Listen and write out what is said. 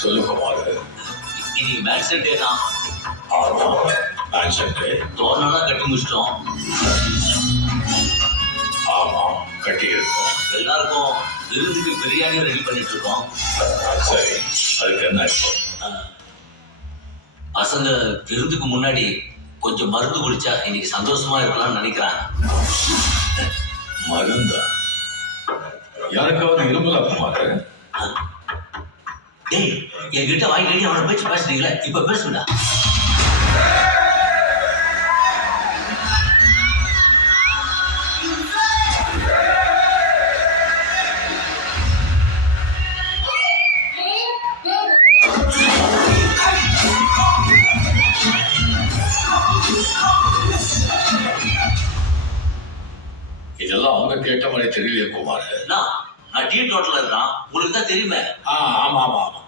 சொல்லு குமார். இன்னைக்கு மேட்ச் டே தான். ஆமா, மேட்ச் டே. தோரணெல்லாம் கட்டி முடிச்சிட்டோம். ஆமா, கட்டி இருக்கோம். எல்லாருக்கும் விருந்துக்கு பிரியாணி ரெடி பண்ணிட்டு இருக்கோம். சரி, அதுக்கு என்ன இப்போ? பசங்க விருந்துக்கு முன்னாடி கொஞ்சம் மருந்து குடிச்சா இன்னைக்கு சந்தோஷமா இருக்கலாம்னு நினைக்கிறேன். மருந்தா? யாருக்காவது இருமலா குமார்? டேய், என்கிட்ட வாங்கி அவனை பேச்சு பேசுறீங்களா? இப்ப பேசுடா. இதெல்லாம் அவங்க கேட்ட மாதிரி தெரியலையே குமார். நான் டீ டோட்டல் இருக்கான், உங்களுக்கு தான் தெரியுமே. ஆமா ஆமா ஆமா.